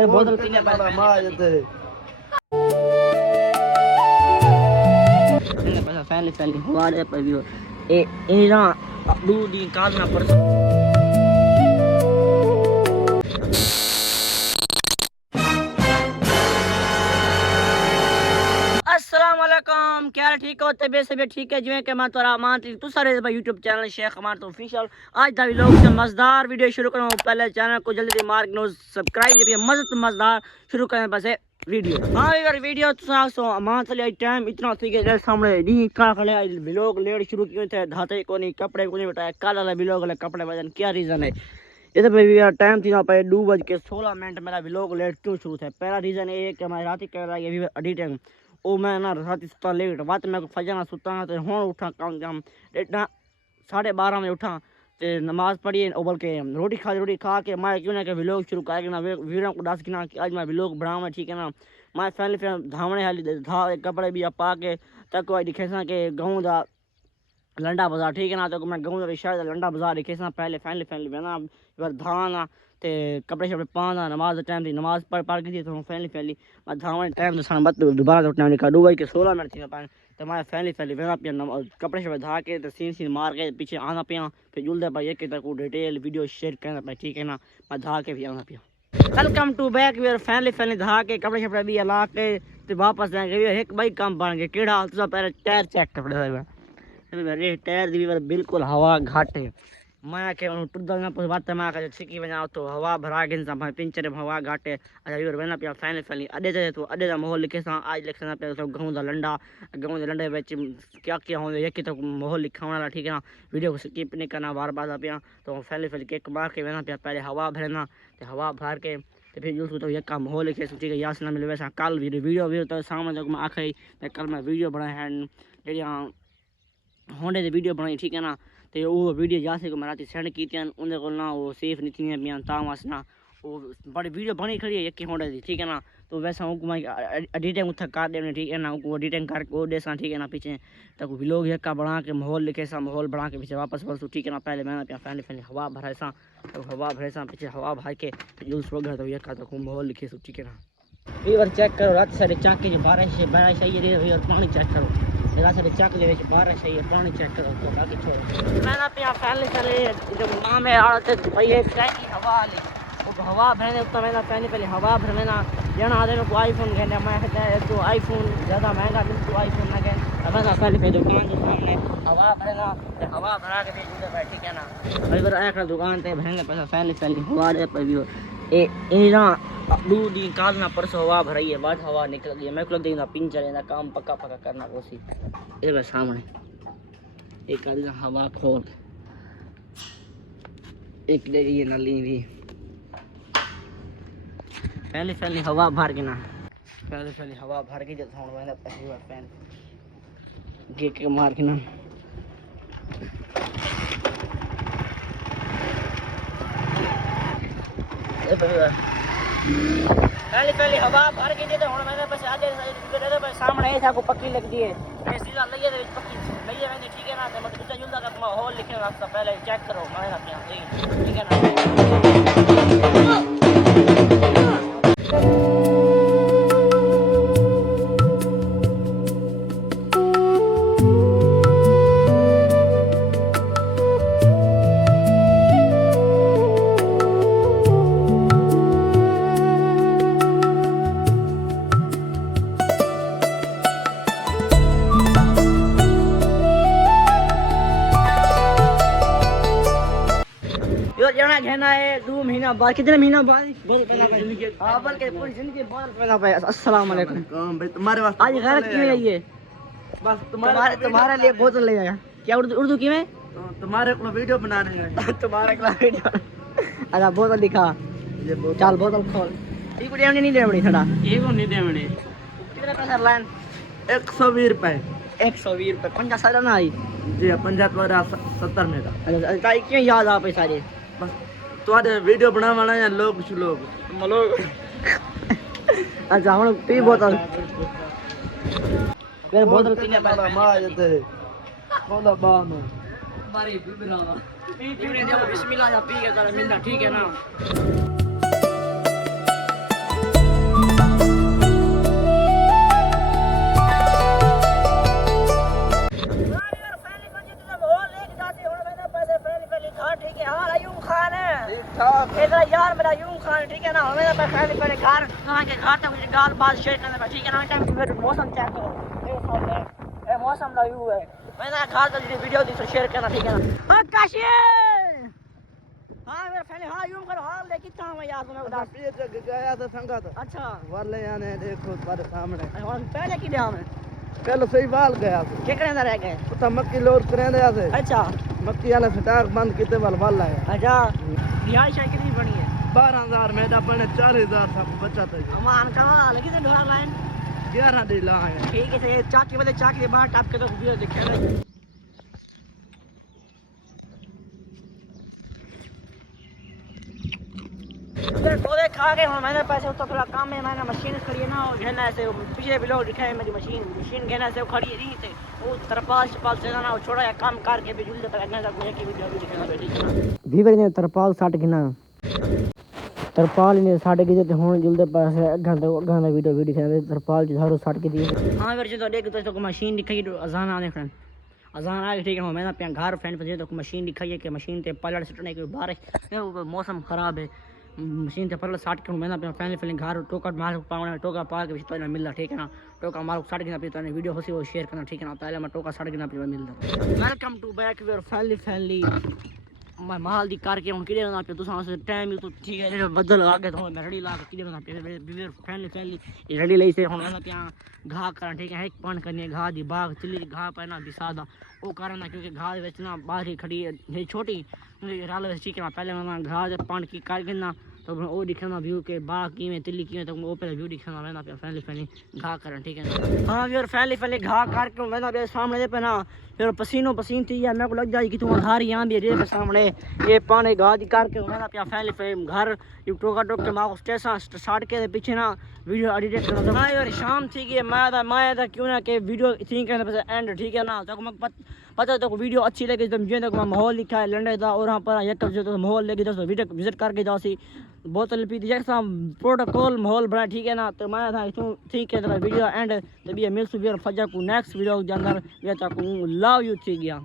कर बोतल पीने पर मार तेरे फैमिली हमारे पर भी ए ना दो दिन काल ना पर अस्सलामुअलैकुम क्या ठीक हो तबीयत से भी ठीक है जिवें के मैं तोरा मान तू सारे यूट्यूब चैनल शेख अमान तो ऑफिशियल आज दा लोग से मजेदार वीडियो शुरू करूं पहले चैनल को जल्दी मार्क नो सब्सक्राइब जब मजेदार शुरू करें बस वीडियो हां यार वीडियो तो सो अमान चले टाइम इतना थी के सामने डी का खले व्लॉग लेट शुरू किए थे धाते को नहीं कपड़े को नहीं बेटा कल वाला व्लॉग वाला कपड़े वजन क्या रीजन है ये तो भाई यार टाइम थी ना पे 2:16 मेरा व्लॉग लेट क्यों शुरू था पहला रीजन ये है कि मैं रात कह रहा ये भी एडिटिंग ओ मैं ना रात सुता लेट बात मैं फजना सुता तो हुण उठा काम डेटा 12:30 बजे उठा ते नमाज पढ़ी और बल्कि रोटी खा के मैं क्यों ना कि व्लॉग शुरू कर ना वीडियो को दस ना कि आज मैं व्लॉग बनाऊँ ठीक है ना मैं फैमिली धावने हाली धा कपड़े भी पा के तक दिखे कि गाँव का लंडा बाजार ठीक है ना तो मैं गाँव शहर लंडा बाजार दिखे पहले फैमिली बना धान ते कपड़े शपड़े पाना नमाज टाइम थी नमाज पढ़ के थी तो फैमिली मैं धावन टाइम तो सान बत दोबारा तो टाइम निकाल 2:16 थी पान तो मैं फैमिली बना पिया कपड़े शपड़े धा के तो सीन मार के पीछे आना पिया फिर जुलदे पाई एक तक डिटेल वीडियो शेयर करना पाई ठीक है ना मैं धा के भी आना पिया welcome to back your family धा के कपड़े शपड़े भी ला के तो वापस जाएंगे एक भाई काम बन गए केड़ा हाल तुसा पहले टायर चेक कर पड़े टायर दी बिल्कुल हवा घाट है मैं के टुदा ना पुछ बात मैं के छिकी वना तो हवा भरा गिन सा भाई पिंचर हवा घाटे अच्छा वीर बना पिया फैमिली अडे जे तो अडे दा माहौल लिखे सा आज लिखे सा पे तो गांव दा लंडे विच क्या होंदे एक तो माहौल लिखा वाला ठीक है ना वीडियो को स्किप नहीं करना बार पिया तो फैमिली केक मार के बना पिया पहले हवा भरना ते हवा भर के तो फिर जो तो ये काम माहौल लिखे सोची के यास ना मिले वैसा कल वीडियो तो सामने जब मैं आखे कल मैं वीडियो बनाए हैं जेडियां होंडे दी वीडियो बनाई ठीक है ना तो वो वीडियो जैसे को मैं रात सेंड की उन्हें को ना वो सेफ नहीं थी पियाँ तामस ना वो बड़ी वीडियो बनी खड़ी है एक होंडे दी ठीक है ना तो वैसा उनको मैं एडिटिंग उठा कर देने ठीक है ना उनको एडिटिंग करके वो दे सा ठीक है ना पीछे तक व्लॉग एक का बना के माहौल लिखे सा माहौल बना के पीछे वापस बस ठीक है ना पहले मैंने पिया फैमिली हवा भरे सा तो हवा भरे सा पीछे हवा भर के यूज हो गया तो एक का तो माहौल लिखे सो ठीक है ना वीवर चेक करो रात सारे चाके जो बारिश आई है और पानी चेक करो रात सारे चाक ले बारिश आई है पानी चेक करो तो बाकी छोड़ो मैंने पिया फैमिली चले जब मां में आते भाई एक की हवा ली वो हवा भरने तो मैंने पहले हवा भर मैंने जना आदे को आईफोन कहने मैं तो आईफोन ज़्यादा महंगा मिल तो आईफोन ना कह मैं पहले पे दुकान के सामने हवा भरना हवा भरा के फिर ठीक है ना भाई बार एक दुकान पे भरने पैसा फैमिली हवा दे पे भी ए ना 2 दिन काल ना परसों हवा भराई है बाद हवा निकल गई मैं खुद देना पिंचर है ना काम पक्का करना कोशिश ये सामने एक आदि हवा खोल एक दे ये नली भी पहले हवा भर के ना पहले हवा भर के जब हूँ मैंने पहली बार फैन के मार के ना पहले हवा भर के तो हूँ मैंने बस आधे सामने ऐसा को पक्की लगती है सीधा लइए पक्की लइए मैंने ठीक है ना मतलब दूसरा जुलदा का माहौल लिखे रास्ता पहले चेक करो मैं ठीक है ना जना कहना है 2 महीना बाद कितने महीना बाद बोल पहना भाई हां बल्कि पूरी जिंदगी बाद पहना भाई अस्सलाम वालेकुम भाई तुम्हारे वास्ते आज गैरत क्यों है ये बस तुम्हारे लिए बोतल ले आया क्या उर्दू की में तुम्हारे को वीडियो बना रहे हैं तुम्हारे को वीडियो अच्छा बोतल दिखा ये चल बोतल खोल ये को नहीं दे बड़ी ठंडा ये को नहीं दे बड़ी कितना पैसा लाइन 120 रुपए 120 रुपए 50 सारा ना आई जी 50 वाला 70 में का अच्छा क्यों याद आ पे सारे बस तुम्हारे वीडियो बना वाला या लोग अच्छा हम पी बोतल मेरे बोतल पीने पर मार तेरे बोला बाम बारी बिबरावा पी बिस्मिल्लाह या पी के कर मिलना ठीक है ना इधर यार मेरा यूं खान ठीक है ना हमें तो पहले पहले घर कहां के घर तक मुझे गाल बात शेयर करना ठीक है ना टाइम फिर मौसम चेक करो ये सामने ये मौसम का व्यू है मैं ना घर तक वीडियो दी तो शेयर करना ठीक है ना हां काशी हां मेरा पहले हां यूं करो हां ले कितना मैं यार तुम्हें बता ये जगह गया था संगा तो अच्छा वाले आने देखो पर सामने और पहले की ध्यान है पहले सही वाल गया था क्या करने रह गए तो मक्की लोड करेंदे थे अच्छा मक्की वाले स्टाक बंद किते वाल आए अच्छा रिहाइश कितनी बनी है 12000 में अपने 4000 था बचत है अमान का हाल कितने डॉलर लाइन 11 दी ला है ठीक है ये चाकी वाले चाकी बाहर टाप के तो वीडियो दिखे ना उधर टोले खा गए हूं मैंने पैसे तो थोड़ा काम है मैंने मशीन खड़ी है ना और घेना ऐसे पीछे भी लोग दिखाए मेरी मशीन घेना ऐसे खड़ी नहीं थे वो तरपाल से ना छोड़ा या काम करके भी जुल जाता है मुझे की वीडियो भी दिखाना बैठी भीवर ने तरपाल साट गिना तरपाल ने साट के ते हुन जुलदे पैसे घंटा वीडियो दिखाना तरपाल झाड़ू साट के दिए हां फिर जो देख तो मशीन दिखाई अजान आने फ्रेंड अजान आ गई ठीक है मैं ना घर फ्रेंड पे तो मशीन दिखाई है कि मशीन ते पलट सटने के बारिश मौसम खराब है मशीन से पहले साठ के मैंने अपना फैमिली घर टोका मार पावना टोका पा के तो मिलता ठीक है ना टोका मार साठ के तो वीडियो होसी वो शेयर करना ठीक है ना पहले मैं टोका साठ के मिलता welcome to back your family मैं माल दी करके हूं किदे ना पे तुसा टाइम तो ठीक है बदल आ गए तो मैं रेडी ला के किदे ना पे फैमिली रेडी लई से हुन ना क्या घा करना ठीक है एक पान करनी घा दी बाग चिल्ली घा पैना बिसादा वो कारण क्योंकि घा विच ना बाहर खड़ी है छोटी राल ठीक है पहले मैं घा पान की कर गिना तो वो दिखाना व्यू के बाग की में तिल्ली की तो वो पहले व्यू दिखाना मैंने पे फैमिली घा करना ठीक है हां फिर फैमिली घा करके मैंने पे सामने दे पे ना फिर पसीनो पसीन थी है मेरे को लग जाए कि तू घर यहां भी रे सामने ये पानी घा दी करके मैंने पे फैमिली घर टोका टोक के मां स्टेशन स्टार्ट के पीछे ना वीडियो एडिट करना हां यार शाम थी गई मैं क्यों ना के वीडियो इतनी कहने पे एंड ठीक है ना तो पता तो वीडियो अच्छी लगी तो मुझे तो माहौल लिखा है लंडे था और वहाँ पर एक तो माहौल लेके दोस्तों वीडियो विजिट करके जाओ सी बोतल पी जैसा प्रोटोकॉल माहौल बना ठीक है ना तो मैं था ठीक है तो वीडियो एंड तभी मिल सुबह फजा को नेक्स्ट वीडियो के अंदर लव यू ठीक गया।